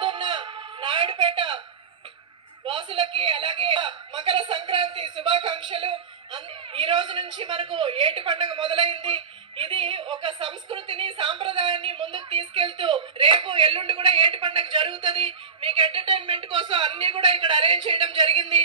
ముందున్న నాయుడుపేట వాసులకి అలాగే మకర సంక్రాంతి శుభాకాంక్షలు. ఈ రోజు నుంచి మనకు ఏటి పండుగ మొదలైంది. ఇది ఒక సంస్కృతిని సాంప్రదాయాన్ని ముందుకు తీసుకెళ్తూ రేపు ఎల్లుండి కూడా ఏటి పండుగ జరుగుతుంది. మీకు ఎంటర్టైన్మెంట్ కోసం అన్ని కూడా ఇక్కడ అరేంజ్ చేయడం జరిగింది.